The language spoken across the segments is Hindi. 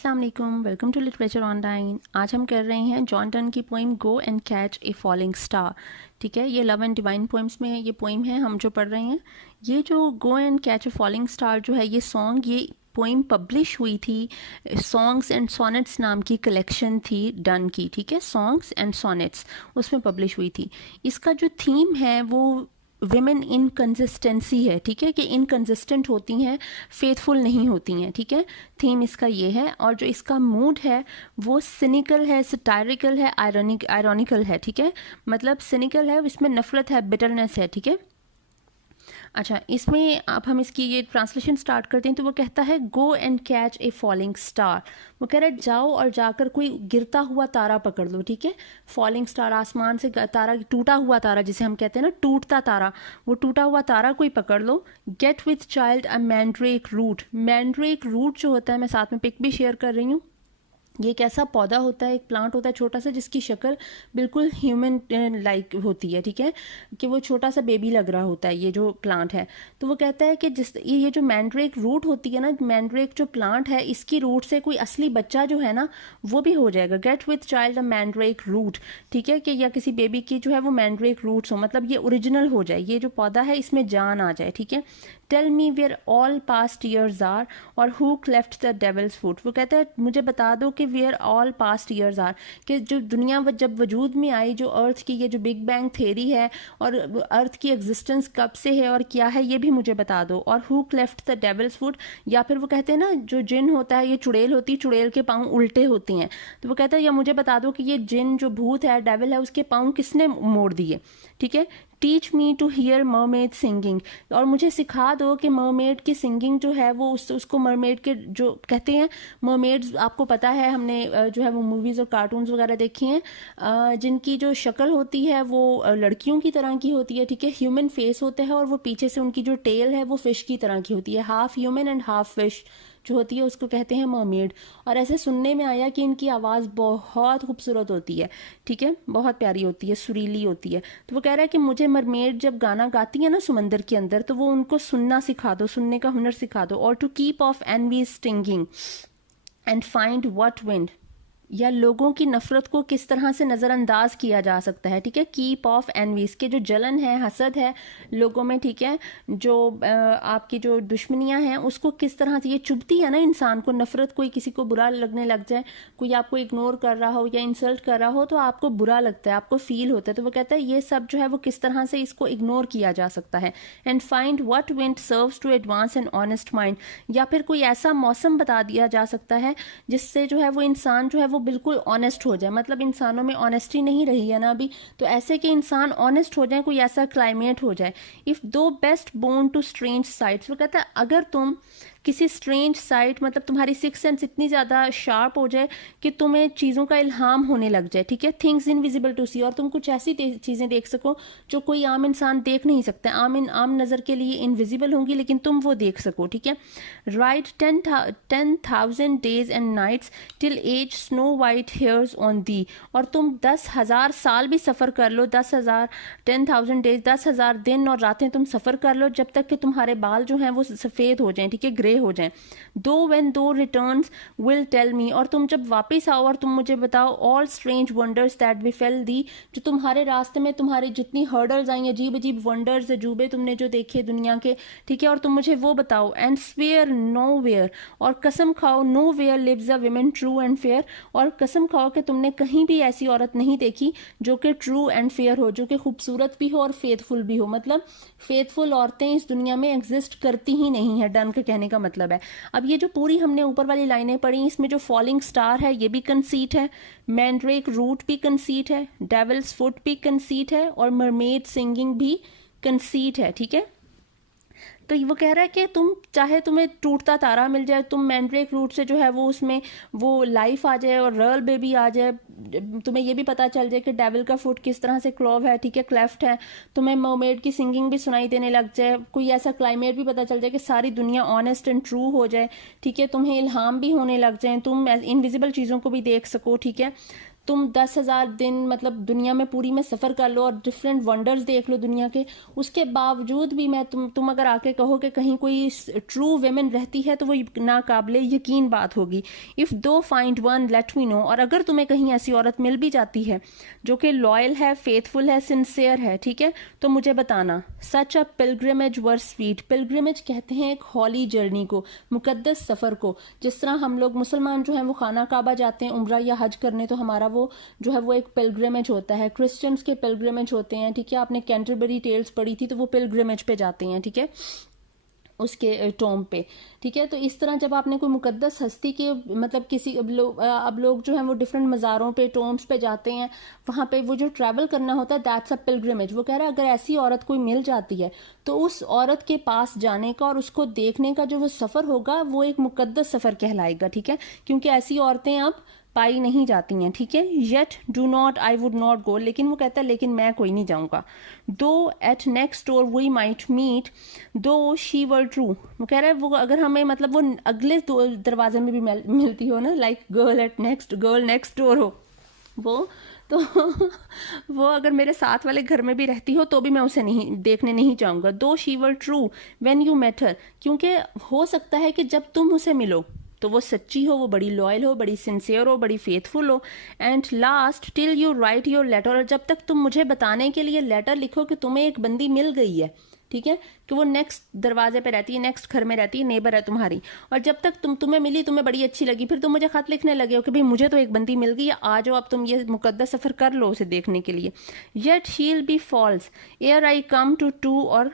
अस्सलाम वालेकुम, वेलकम टू लिटरेचर ऑनलाइन। आज हम कर रहे हैं जॉन डन की poem go and catch a falling star. ठीक है, ये लव एंड डिवाइन पोइम्स में ये पोइम है हम जो पढ़ रहे हैं। ये जो go and catch a falling star जो है ये सॉन्ग, ये पोइम पब्लिश हुई थी सॉन्ग्स एंड सोनेट्स नाम की कलेक्शन थी डन की। ठीक है, सॉन्ग्स एंड सोनेट्स उसमें पब्लिश हुई थी। इसका जो थीम है वो विमेन इनकन्सिस्टेंसी है। ठीक है, कि इनकन्सिस्टेंट होती हैं, फेथफुल नहीं होती हैं। ठीक है, थीम इसका ये है। और जो इसका मूड है वो सिनिकल है, सटायरिकल है, आयरॉनिकल है। ठीक है, मतलब सिनिकल है, इसमें नफरत है, बिटरनेस है। ठीक है, अच्छा, इसमें अब हम इसकी ये ट्रांसलेशन स्टार्ट करते हैं। तो वो कहता है go and catch a falling star. वो कह रहा है जाओ और जाकर कोई गिरता हुआ तारा पकड़ लो। ठीक है, फॉलिंग स्टार, आसमान से तारा, टूटा हुआ तारा जिसे हम कहते हैं ना, टूटता तारा, वो टूटा हुआ तारा कोई पकड़ लो। Get with child a mandrake root. Mandrake root जो होता है, मैं साथ में पिक भी शेयर कर रही हूँ। ये एक ऐसा पौधा होता है, एक प्लांट होता है छोटा सा, जिसकी शक्ल बिल्कुल ह्यूमन लाइक होती है। ठीक है, कि वो छोटा सा बेबी लग रहा होता है ये जो प्लांट है। तो वो कहता है कि जिस ये जो मैंड्रेक रूट होती है ना, मैंड्रेक जो प्लांट है, इसकी रूट से कोई असली बच्चा जो है ना वो भी हो जाएगा। Get with child a mandrake root. ठीक है, कि या किसी बेबी की जो है वो मैंड्रेक रूट्स हो, मतलब ये ओरिजिनल हो जाए, ये जो पौधा है इसमें जान आ जाए। ठीक है, tell me where all past years are or who cleft the devil's foot. वो कहता है मुझे बता दो कि where all past years are, कि जो दुनिया जब वजूद में आई, जो अर्थ की ये जो बिग बैंग थेरी है और अर्थ की एग्जिस्टेंस कब से है और क्या है, ये भी मुझे बता दो। और who cleft the devil's foot, या फिर वो कहते हैं ना जो जिन होता है, ये चुड़ैल होती है, चुड़ैल के पाँव उल्टे होते हैं। तो वो कहता है या मुझे बता दो कि ये जिन जो भूत है, डेविल है, उसके पाँव किसने मोड़ दिए। ठीक है, teach me to hear mermaid singing. और मुझे सिखा दो कि मरमेड की सिंगिंग जो है वो उसको मरमेड के जो कहते हैं, मरमेड्स आपको पता है, हमने जो है वो मूवीज़ और कार्टून्स वगैरह देखी हैं, जिनकी जो शक्ल होती है वो लड़कियों की तरह की होती है। ठीक है, ह्यूमन फेस होता है और वो पीछे से उनकी जो टेल है वो फिश की तरह की होती है। Half human and half fish जो होती है उसको कहते हैं मरमेड। और ऐसे सुनने में आया कि इनकी आवाज़ बहुत खूबसूरत होती है। ठीक है, बहुत प्यारी होती है, सुरीली होती है। तो वो कह रहा है कि मुझे मरमेड जब गाना गाती है ना समंदर के अंदर, तो वो उनको सुनना सिखा दो, सुनने का हुनर सिखा दो। और to keep off envy stinging and find what wind, या लोगों की नफरत को किस तरह से नज़रअंदाज किया जा सकता है। ठीक है, कीप ऑफ एनवीज, के जो जलन है, हसद है लोगों में, ठीक है, जो आपकी जो दुश्मनियां हैं उसको किस तरह से ये चुभती है ना इंसान को। नफरत, कोई किसी को बुरा लगने लग जाए, कोई आपको इग्नोर कर रहा हो या इंसल्ट कर रहा हो तो आपको बुरा लगता है, आपको फील होता है। तो वो कहता है ये सब जो है वो किस तरह से इसको इग्नोर किया जा सकता है। And find what wind serves to advance an honest mind, या फिर कोई ऐसा मौसम बता दिया जा सकता है जिससे जो है वो इंसान जो है वो बिल्कुल ऑनेस्ट हो जाए। मतलब इंसानों में ऑनेस्टी नहीं रही है ना अभी, तो ऐसे कि इंसान ऑनेस्ट हो जाए, कोई ऐसा क्लाइमेट हो जाए। If thou be'st born to strange sights, वो कहता है अगर तुम किसी स्ट्रेंज साइट, मतलब तुम्हारी सिक्स सेंस इतनी ज़्यादा शार्प हो जाए कि तुम्हें चीज़ों का इल्हाम होने लग जाए। ठीक है, थिंग्स इनविजिबल टू सी, और तुम कुछ ऐसी चीज़ें देख सको जो कोई आम इंसान देख नहीं सकता, आम नज़र के लिए इनविजिबल होंगी लेकिन तुम वो देख सको। ठीक है, ride 10,000 days and nights till age snow white hairs on thee, और तुम 10,000 साल भी सफ़र कर लो, 10,000 डेज, 10,000 दिन और रातें तुम सफ़र कर लो जब तक कि तुम्हारे बाल जो हैं वो सफ़ेद हो जाएं। ठीक है, ग्रे हो जाएं। दो व्हेन दो रिटर्न्स विल टेल मी, और तुम जब वापस आओ और तुम मुझे बताओ, ऑल स्ट्रेंज वंडर्स दैट बिफेल दी, जो तुम्हारे रास्ते में तुम्हारी जितनी हर्डल्स आई, अजीब अजीब वंडर्स, अजूबे तुमने जो देखे दुनिया के। ठीक है, और तुम मुझे वो बताओ। एंड स्वेयर नो वेयर, और कसम खाओ, nowhere lives a women true and fair, और कसम खाओ कि तुमने कहीं भी ऐसी औरत नहीं देखी जो कि ट्रू एंड फेयर हो, जो कि खूबसूरत भी हो और फेथफुल भी हो। मतलब फेथफुल औरतें इस दुनिया में एग्जिस्ट करती ही नहीं है, डन का कहने का मतलब है। अब ये जो पूरी हमने ऊपर वाली लाइनें पढ़ी, इसमें जो फॉलिंग स्टार है ये भी कंसीट है, मैंड्रेक रूट भी कंसीट है, डेविल्स फुट भी कंसीट है, और मरमेड सिंगिंग भी कंसीट है। ठीक है, तो वो कह रहा है कि तुम चाहे तुम्हें टूटता तारा मिल जाए, तुम मैंड्रेक रूट से जो है वो उसमें वो लाइफ आ जाए और रर्ल बेबी आ जाए, तुम्हें ये भी पता चल जाए कि डेविल का फुट किस तरह से क्लॉव है, ठीक है, क्लेफ्ट है, तुम्हें मरमेड की सिंगिंग भी सुनाई देने लग जाए, कोई ऐसा क्लाइमेट भी पता चल जाए कि सारी दुनिया ऑनेस्ट एंड ट्रू हो जाए। ठीक है, तुम्हें इल्हाम भी होने लग जाए, तुम इनविजिबल चीज़ों को भी देख सको। ठीक है, तुम 10,000 दिन मतलब दुनिया में पूरी में सफ़र कर लो और डिफरेंट वंडर्स देख लो दुनिया के, उसके बावजूद भी मैं तुम अगर आके कहो कि कहीं कोई ट्रू वेमेन रहती है तो वो नाकाबिले यकीन बात होगी। इफ़ दो find one let me know, और अगर तुम्हें कहीं ऐसी औरत मिल भी जाती है जो कि लॉयल है, फेथफुल है, सिंसियर है, ठीक है, तो मुझे बताना। सच अ पिलग्रिमेज वर स्वीट, पिलग्रिमेज कहते हैं एक हॉली जर्नी को, मुकद्दस सफ़र को। जिस तरह हम लोग मुसलमान जो हैं वो खाना काबा जाते हैं उम्रा या हज करने, तो हमारा वो जो है वो एक पिलग्रिमेज होता है। क्रिश्चियंस के पिलग्रिमेज होते हैं, ठीक है, आपने कैंटरबरी टेल्स पढ़ी थी, तो वो पिलग्रिमेज पे जाते हैं, ठीक है, उसके टॉम पे, ठीक है। तो इस तरह जब आपने कोई मुकद्दस हस्ती के मतलब किसी अब लोग जो हैं वो डिफरेंट मज़ारों पे, टॉम्स पे जाते हैं, वहाँ पे वो जो ट्रैवल करना होता है दैट्स अ पिलग्रिमेज। वो कह रहा है अगर ऐसी औरत कोई मिल जाती है तो उस औरत के पास जाने का और उसको देखने का जो वो सफ़र होगा वो एक मुकद्दस सफ़र कहलाएगा, ठीक है, क्योंकि ऐसी औरतें अब पाई नहीं जाती हैं, ठीक है। Yet do not I would not go, लेकिन वो कहता है लेकिन मैं कोई नहीं जाऊँगा। Though at next door we might meet though she were true, वो कह रहा है वो अगर हमें मतलब वो अगले दरवाजे में भी मिलती हो ना, लाइक गर्ल नेक्स्ट डोर हो वो, तो वो अगर मेरे साथ वाले घर में भी रहती हो तो भी मैं उसे नहीं देखने नहीं चाहूँगा। Though she were true when you met her, क्योंकि हो सकता है कि जब तुम उसे मिलो तो वो सच्ची हो, वो बड़ी लॉयल हो, बड़ी सिंसियर हो, बड़ी फेथफुल हो। And last till you write your letter, और जब तक तुम मुझे बताने के लिए लेटर लिखो कि तुम्हें एक बंदी मिल गई है, ठीक है, कि वो नेक्स्ट दरवाजे पे रहती है, नेक्स्ट घर में रहती है, नेबर है तुम्हारी, और जब तक तुम्हें मिली, तुम्हें बड़ी अच्छी लगी, फिर तुम मुझे खत लिखने लगे हो कि भाई मुझे तो एक बंदी मिल गई है, आ जाओ अब तुम ये मुकद्दस सफ़र कर लो उसे देखने के लिए। Yet she'll be false ere I come to 2 और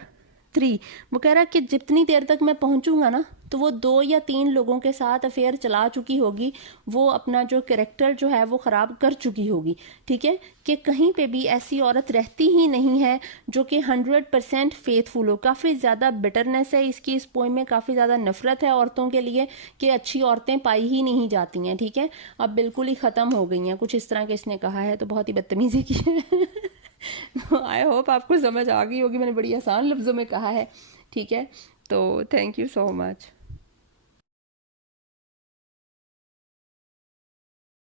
3, वो कह रहा है कि जितनी देर तक मैं पहुंचूंगा ना तो वो 2 या 3 लोगों के साथ अफेयर चला चुकी होगी, वो अपना जो कैरेक्टर जो है वो ख़राब कर चुकी होगी, ठीक है, कि कहीं पे भी ऐसी औरत रहती ही नहीं है जो कि 100% फेथफुल हो। काफ़ी ज़्यादा बिटरनेस है इसकी इस पोएम में, काफ़ी ज़्यादा नफरत है औरतों के लिए कि अच्छी औरतें पाई ही नहीं जाती हैं, ठीक है, अब बिल्कुल ही ख़त्म हो गई हैं, कुछ इस तरह के इसने कहा है, तो बहुत ही बदतमीज़ी की है। आई होप आपको समझ आ गई होगी, मैंने बड़ी आसान लफ्ज़ों में कहा है, ठीक है, तो थैंक यू सो मच।